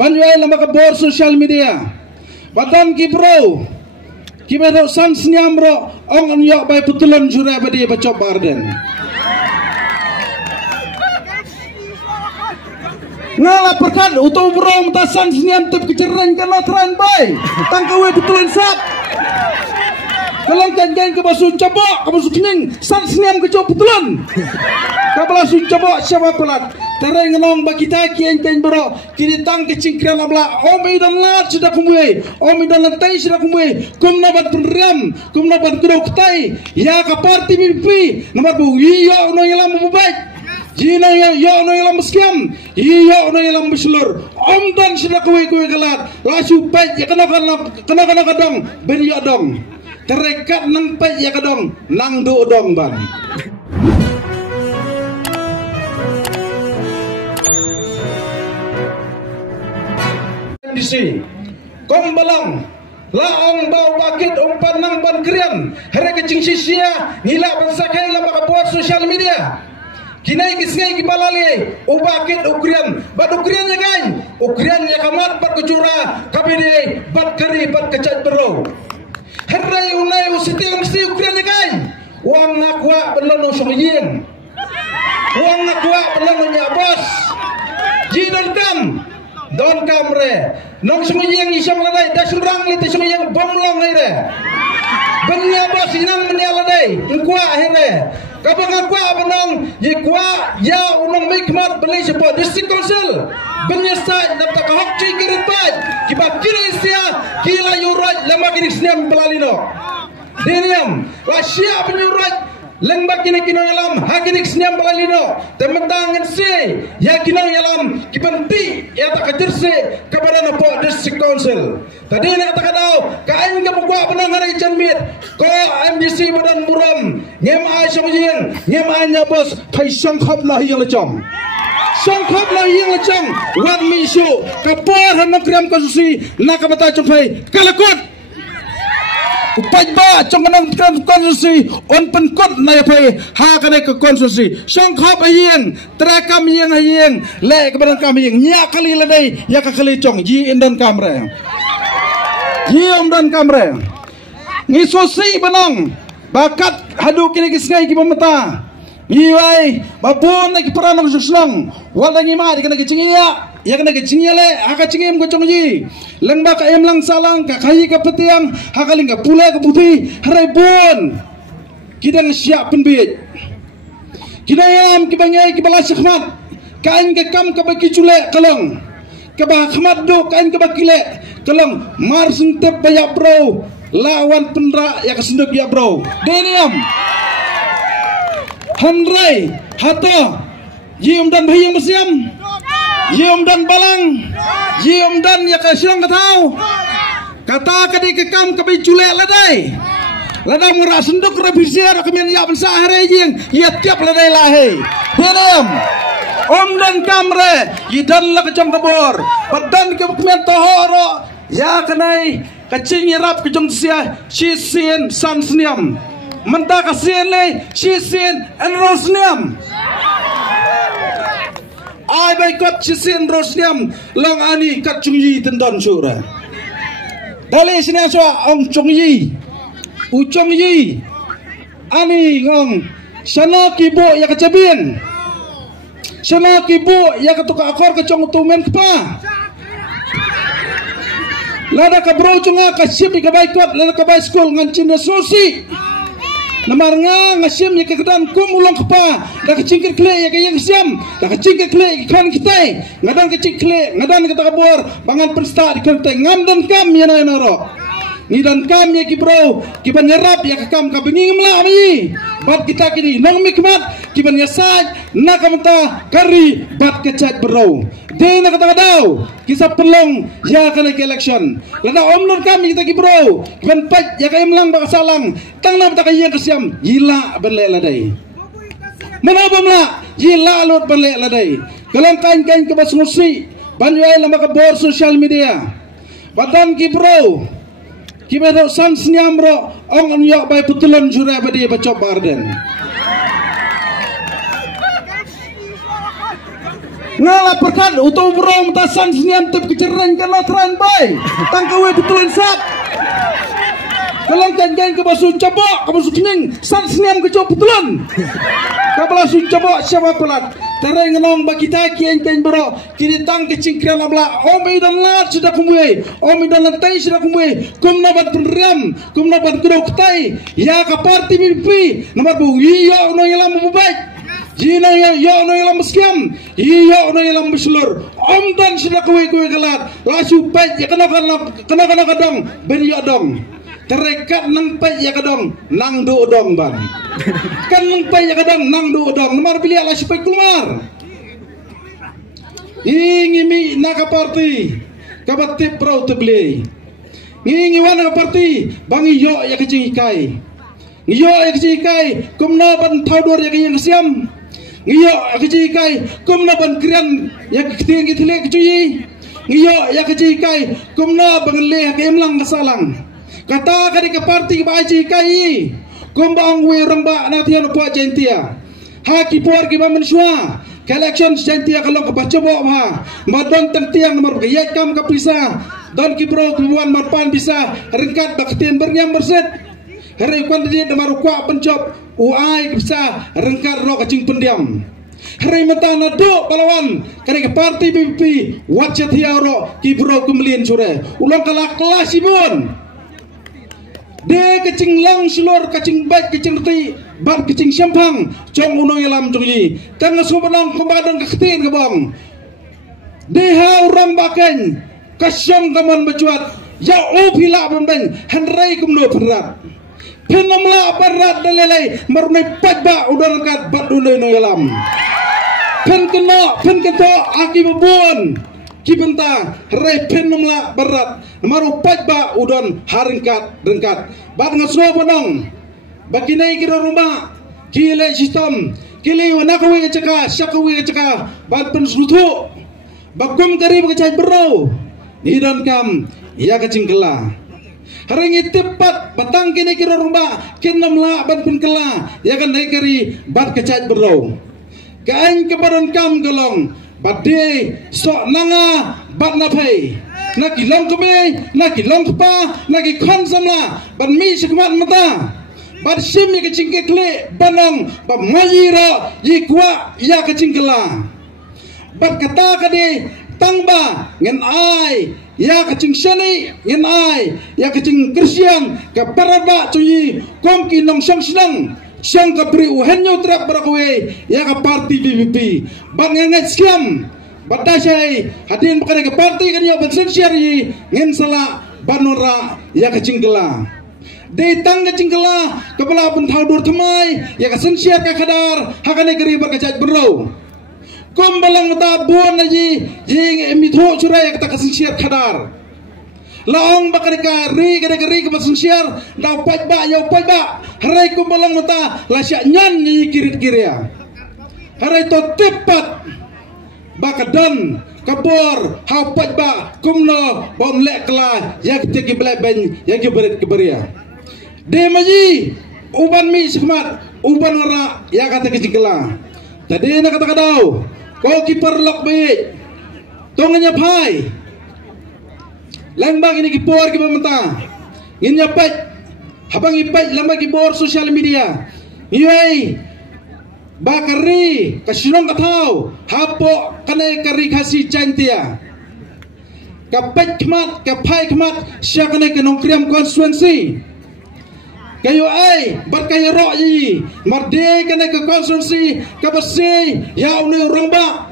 banjuai lama kabor social media badan ki bro kibero san senyamro ong nyok bay putulan jure badi bacop barden ngala perkan uto bro mutasan senyam tep keceran kana tran bay tangkawe putulan sap kalang kan ke basun coba ke basun kening san senyam ke cop putulan kabla sun coba siapa pelat tarai ngenong bakita kian kan bro kini tang kecingkran abla omi dan lat sudah kumui omi dan lantai sudah kumui kum nabat penram kum nabat kedok tai ya ka parti mimpi nomor bu iyo no yalam mubaik jina yo no yalam meskiam iyo no yalam beslur om dan sudah kuwe gelat lasu baik ya kena kadang ben yo dong terekat nang baik ya kadang nang do dong ban disi kom balang laong bau bakit umpan nang ban krian hari kecing sisia ngila bansakai lama buat sosial media kinai kisngai kibalali ubakit ukrian bad ukrian ya kan ukrian ya kamat bat kecura kabide bat keri bat kecat bero hari unai usiti mesti ukrian ya kan uang nakwa belum soyin uang nakwa belum nyabos jidan kam don kamre nong semuyang isang ladai dasurang lite semuyang bomlong ide benya bos inang menya ladai ingkwa akhirnya kabang akwa benang yikwa ya unang mikmat beli sebuah district council benya sa dapta kahok cuy kirit baik kiba kira isia kila yurat lama kini seniam belalino diniam wasya penyurat lembak kini yalam hakinik seniam belalino tementangan si ya kini yalam kipenti ya tak kejerse kepada nopo district council tadi nak kata kadau kain ke pokok benang hari janmit ko MDC badan muram ngem ai somjing ngem anya bos pai sangkhap lah yang lecong sangkhap lah yang lecong wan misu kapor hanap kriam konstitusi nakabata chompai kalakot upai ba trong kanang konstitusi on penkot na yapai ha kanai ke konstitusi sangkhap ayeng terakam yang ayeng le kebadan kami nya kali ladai ya kali cong ji indan kamre ji omdan kamre ngisosi benang bakat hadu kini kisngai ki pemeta ngiwai babon na ki peranang suslang wala ngima di kana kicingia ya kana kicingia le aka cingim ko congji lengba ka emlang salang ka kai ka petiang hakaling ka pula ka putih harai bon kidang siap penbit kidayam kibanyai kibala syahmat kain ka kam ka baki cule kalang ka ba khmat do kain ka bakile kalang mar sintep bayak bro lawan pendra ya kesenduk ya bro deniam handrai hato yium dan bayang mesiam yium dan balang yium dan ya kasyang katau kata kadi kekam kabi culek ladai ladai murah senduk revisi kemen ya bensa hari jing ya tiap ladai lahi deniam om dan kamre yidan la kecong kabor badan ke kemen tohoro ya kenai kecing irap kejong sia sisin san seniam mentah kasihan le sisin enro seniam ai baikot sisin enro seniam lang ani kat chungyi tendon sura dali sini aswa ong chungyi u chungyi ani ngong sana kibo ya kecabin sana kibo ya ketuka akor kecong tumen kepa lada ka bro chunga ka ship ka baikot lada ka bay school ngan chinda sosi namar nga ngasim ya kedan kum ulong kepa da ka cingkir kle ya ka yang siam da ka cingkir kle kan kitai ngadan ka cingkle ngadan ka takabor bangan pensta di kan ngam dan kam ya na ro ni dan kam ya ki bro ki ban nyerap ya ka kam ka binging mla ami bat kita kini nong mikmat ki ban yasaj na kamta kari bat kecat bro de na kata daw kisah pelong ya kana ke election lana omnur kami kita ki bro ban pat ya kay mlang baka salang tang na ta kay kasiam gila benle ladai manabam la gila lut benle ladai kalang kain ke bas ngusi banjai lama ka bor social media badan ki bro ki bedo san senyam bro ong nyok bay putulan jure badi bacop barden ngala perkat utau berong tasan seniam tep keceran kana tran bay tangkawe betulan sak kalang kan ke basu coba ke basu kening san seniam ke coba betulan ka basu coba siapa pelat tarai ngenong bagi kita kian kan bro kini tang kecingkran abla om idan lat sudah kumwe om idan lantai sudah kumwe kum nabat penram kum nabat kedok tai ya ka parti pipi nomor bu iyo no yalam mubait jina yo no yalam meskiam iyo no yalam beslur om dan sudah kuwe galat lasu pait ya kena kadang ben yo dong terekat nang pait ya kadang nang do dong ban kan nang pait ya kadang nang do dong nomor pilih lasu pait keluar ingimi naka parti kabatip pro teble ngingi wana parti bangi yo ya kecing ikai yo ya kecing ikai kumna ban thaudor ya kecing siam ngiyo kajikai kumna ban krian ya keting itile kecuyi ngiyo ya kajikai kumna bangle ke emlang kasalang kata kadi ke parti ba jikai kumbang we ramba natian po jentia haki por ki ba mensua election jentia kalau ke bacobo ha madon tentiang nomor gayat kam kapisa don ki bro kuwan marpan bisa rengkat bakten bernyam berset hari kwan dia nomor kwa pencop uai bisa rengkat ro kacing pendiam hari mata nado palawan kare ke parti BPP wajat hiaro ki bro kumlien sure ulang kala kelas ibon de kacing lang silor kacing baik kacing reti bat kacing syampang cong unong yalam jongi tang subanang kumbadan keketin ke bang de ha urang baken kasyong kaman becuat ya upila bembeng henrai kumno berat penamla berat dalilai marunai pajba udah rekat bat ulai no yalam pen kento aki bebon kibenta rai penamla berat maru pajba udon haringkat rengkat bat ngasro bonong bakinai kira rumah kile sistem kile wanakawi ceka syakawi ceka bat pensrutu bakum kari bagacai bro nidan kam ya kacingkela haringi tepat batang kini kira rumah kinam la ban pun kela ya kan naik kari bat kecat berau kain kebaran kam gelong bat de sok nanga bat napai nak ilong kebe nak ilong kepa nak ikon samla ban mi sekmat mata bat sim ya kecingke kle banang bat ngayira yikwa ya kecingkela bat kata kade tangba ngen ai ya kacing shani ngen ai ya kacing kersian ka paraba cuyi kom ki nong sang senang sang ka pri uhenyo trap barakowe ya ka parti BPP ban ngengat skiam batasai hadin bakare ka parti kan yo ban sensiari ngen sala banora ya kacing gela de tang kacing gela kepala pun thaudur thamai ya ka sensiar ka khadar hakane gari barkacaj bro kom balang ta buan aji jing mitho churai kata kasensiar khadar laong bakarika ri gari ke basensiar da pajba yo pajba harai kom balang ta lasya nyan ni kirit kiria harai to tepat bakadan kabor ha pajba kumno bom lek kala yak tegi blai ben yak berit keberia de maji uban mi skhmat uban ora ya kata kejingkela tadi na kata kadau kau kiper lok baik, tonganya pai, lembang ini kipor kita mentah, ini nyapai, habang ipai lembang kipor sosial media, ini bakari kasinong katau, hapo kanai kari kasih cantia, kapai kemat, siapa kanai kenong kriam konstituensi. Kayo ay berkaya royi, marde kanai ke konstituensi, kabasi, ya unai orang ba.